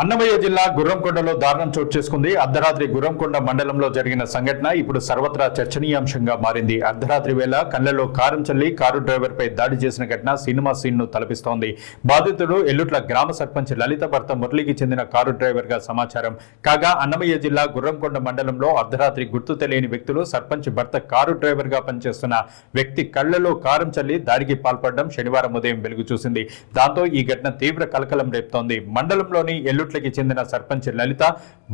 అన్నమయ్య జిల్లా గుర్రంకొండలో దారుణం చోటు చేసుకుంది. అర్ధరాత్రి గుర్రంకొండ మండలంలో జరిగిన సంఘటన ఇప్పుడు సర్వత్రా చర్చనీయాంశంగా మారింది. అర్ధరాత్రి వేళ కళ్ళలో కారం చల్లి కారు డ్రైవర్ పై దాడి చేసిన ఘటన సినిమా సీన్ను తలపిస్తోంది. బాధితుడు ఎల్లుట్ల గ్రామ సర్పంచ్ లలిత భర్త మురళికి చెందిన కారు డ్రైవర్గా సమాచారం. కాగా అన్నమయ్య జిల్లా గుర్రంకొండ మండలంలో అర్ధరాత్రి గుర్తు తెలియని వ్యక్తులు సర్పంచ్ భర్త కారు డ్రైవర్గా పనిచేస్తున్న వ్యక్తి కళ్ళలో కారం చల్లి దాడికి పాల్పడడం శనివారం ఉదయం వెలుగు చూసింది. దాంతో ఈ ఘటన తీవ్ర కలకలం రేపుతోంది. మండలంలోని కోరుట్లకి చెందిన సర్పంచ్ లలిత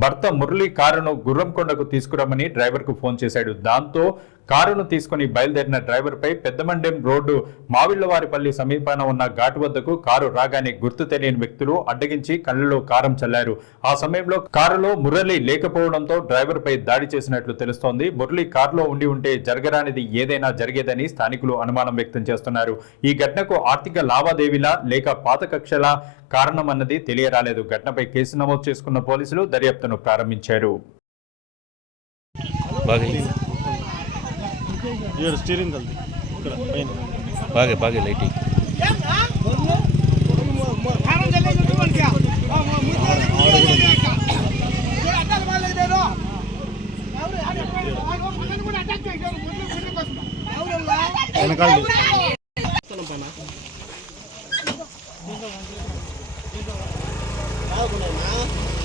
భర్త మురళి కారును గుర్రంకొండకు తీసుకురమ్మని డ్రైవర్కు ఫోన్ చేశాడు. దాంతో కారును తీసుకుని బయలుదేరిన డ్రైవర్పై పెద్దమండెం రోడ్డు మావిళ్ళవారిపల్లి సమీపాన ఉన్న ఘాటు వద్దకు కారు రాగానే గుర్తు తెలియని వ్యక్తులు అడ్డగించి కళ్ళలో కారం చల్లారు. ఆ సమయంలో కారులో మురళి లేకపోవడంతో డ్రైవర్పై దాడి చేసినట్లు తెలుస్తోంది. మురళి కారులో ఉండి ఉంటే జరగరానిది ఏదైనా జరిగేదని స్థానికులు అనుమానం వ్యక్తం చేస్తున్నారు. ఈ ఘటనకు ఆర్థిక లావాదేవీల లేక పాత కక్షల కారణమన్నది తెలియరాలేదు. ఘటనపై కేసు నమోదు చేసుకున్న పోలీసులు దర్యాప్తు దర్యాప్తును ప్రారంభించారు. బాగా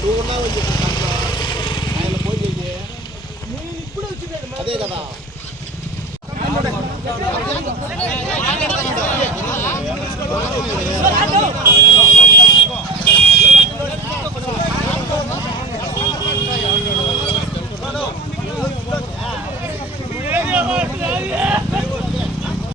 కలది ఇక్కడ పైన బాగా బాగా లైటింగ్ వెనకాల అదే కదా.